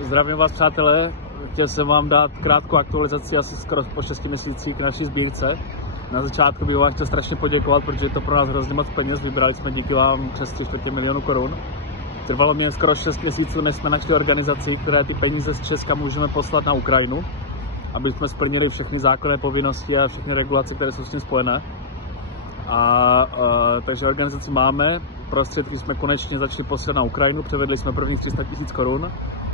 Zdravím vás, přátelé. Chtěl jsem vám dát krátkou aktualizaci asi skoro po 6 měsících k naší sbírce. Na začátku bych vám chtěl strašně poděkovat, protože je to pro nás hrozně moc peněz. Vybrali jsme díky vám přes 3 milionu korun. Trvalo mě skoro 6 měsíců, než jsme našli organizaci, které ty peníze z Česka můžeme poslat na Ukrajinu, aby jsme splnili všechny zákonné povinnosti a všechny regulace, které jsou s tím spojené. Takže organizaci máme, prostředky jsme konečně začali posílat na Ukrajinu, převedli jsme prvních 300 000 korun,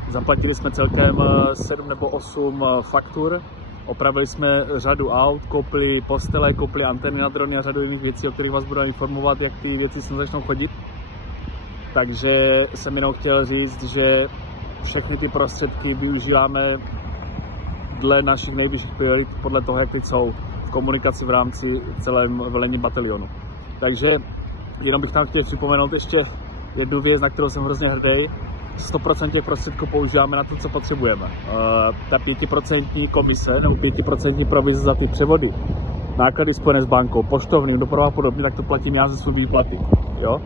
zaplatili jsme celkem 7 nebo 8 faktur, opravili jsme řadu aut, koupili postele, koupili antény na drony a řadu jiných věcí, o kterých vás budu informovat, jak ty věci sem začnou chodit. Takže jsem jenom chtěl říct, že všechny ty prostředky využíváme dle našich nejvyšších priorit, podle toho, jak teď jsou v komunikaci v rámci celém velení batalionu. Takže jenom bych tam chtěl připomenout ještě jednu věc, na kterou jsem hrozně hrdý. 100% těch prostředků používáme na to, co potřebujeme. Ta 5% komise nebo 5% provize za ty převody, náklady spojené s bankou, poštovním, dopravou a podobně, tak to platím já ze své výplaty. Jo?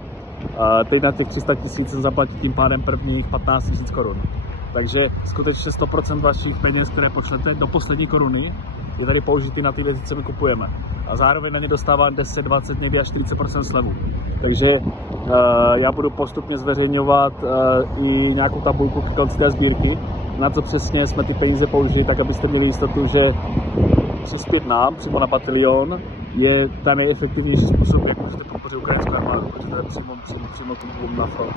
Teď na těch 300 000 jsem zaplatil tím pádem prvních 15 000 korun. Takže skutečně 100% vašich peněz, které pošlete do poslední koruny, je tady použitý na ty věci, co my kupujeme. A zároveň na ně dostávám 10, 20, někdy až 40% slevu. Takže já budu postupně zveřejňovat i nějakou tabulku k konci té sbírky, na co přesně jsme ty peníze použili, tak abyste měli jistotu, že přispět nám přímo na batalion je ta nejefektivnější způsob, jak můžete podpořit ukrajinskou armádu, protože to je přímo na frontu.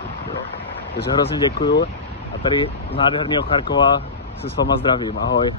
Takže hrozně děkuju a tady z nádherného Charkova se s váma zdravím. Ahoj.